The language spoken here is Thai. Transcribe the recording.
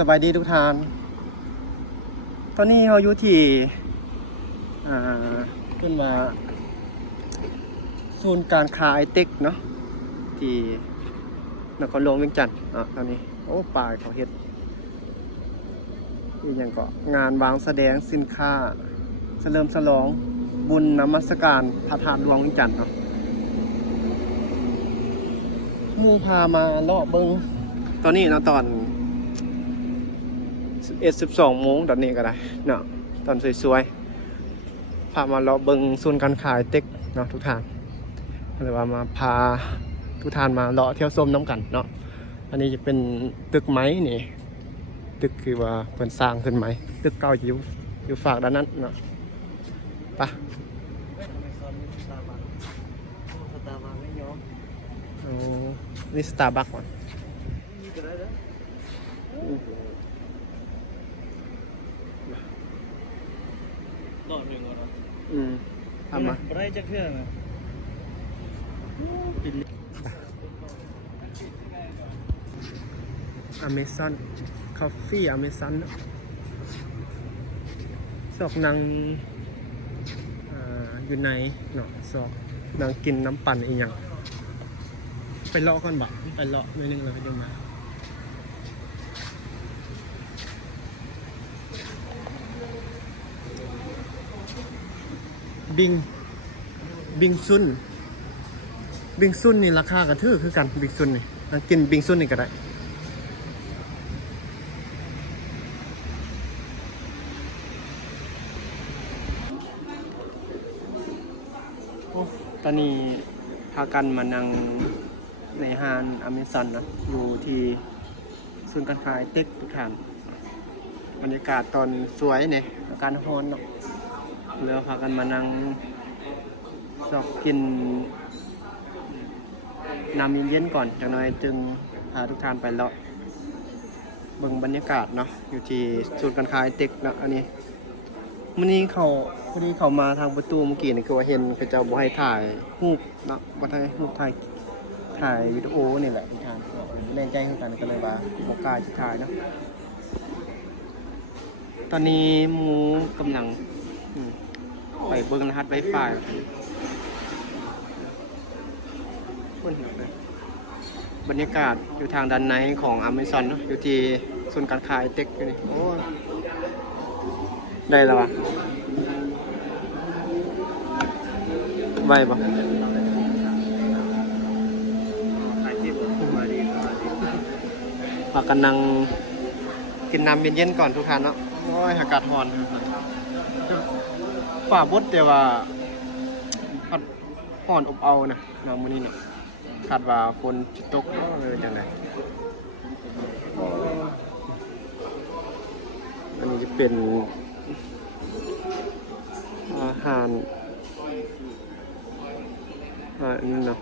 สบายดีทุกท่านตอนนี้เราอยู่ที่ขึ้นมาศูนย์การค้าไอเต็กเนาะที่นครหลวงเวียงจันทร์ตอนนี้โอ้ป่าเขาเฮ็ดที่ยังก็งานวางแสดงสินค้าเฉลิมฉลองบุญนมัสการพระธาตุหลวงเวียงจันทร์เนาะหมู่พามาเลาะเบิงตอนนี้เนาะตอน11-12 โมงตอนนี้ก็ได้เนาะตอนสวยๆพามาเลาะเบิงศูนย์การขายเต็กเนาะทุกท่านหรือว่ามาพาทุกท่านมาเลาะเที่ยวชมน้ำกันเนาะอันนี้จะเป็นตึกไม้นี่ตึกคือว่าเพิ่นสร้างขึ้นไหมตึกเก่าอยู่ฝากด้านนั้นเนาะไปนี่สตาร์บัคมั้งรอดหนึ่งวันทำมาไรจะเครื่องอ่ะอเมซอนคอฟฟี่อเมซอนสอกนางอยู่ในเนาะสอกนางกินน้ำปั่นอีกอย่างไปเลาะก่อนบ่ไปเลาะนิดนึงแล้วจะมาบิงซุนนี่ราคากระทือคือกันบิงซุนนี่กินบิงซุนนี่ก็ได้ตอนนี้พากันมานั่งในห้างอเมซอนนะอยู่ที่ศูนย์การค้าเต็กทุกท่านบรรยากาศตอนสวยเนี่ยอาการฮ้อนเนาะแล้วพากันมานั่งสอบกินน้ำเย็นๆก่อนจากนั้นจึงพาทุกท่านไปเลาะเบิ่งบรรยากาศเนาะอยู่ที่ศูนย์การค้าเต็กเนาะอันนี้มื้อนี้พอดีเขามาทางประตูเมื่อกี้นี่คือว่าเห็นเขาจะบ่ให้ถ่ายรูปเนาะบ่ให้รูปถ่ายวิดีโอนี่แหละทุกท่านแน่ใจคือกันก็เลยว่าบ่กล้าจะถ่ายเนาะตอนนี้หมูกำลังไปเบิ่งรหัส Wi-Fi บรรยากาศอยู่ทางด้านในของ Amazon เนาะอยู่ที่ศูนย์การค้าเต็กอยู่นี่โอ้ได้แล้วอ่ะไว้บ่พากันนั่งกินน้ำเย็นๆก่อนทุกท่านเนาะโอ้ยอากาศร้อนฝ่าบดแต่ว่าพัดร้อนอบเอานะน้ำมื้อนี้เนาะคาดว่าฝนจะตกจังได๋อันนี้จะเป็นอาหารนี่เนาะ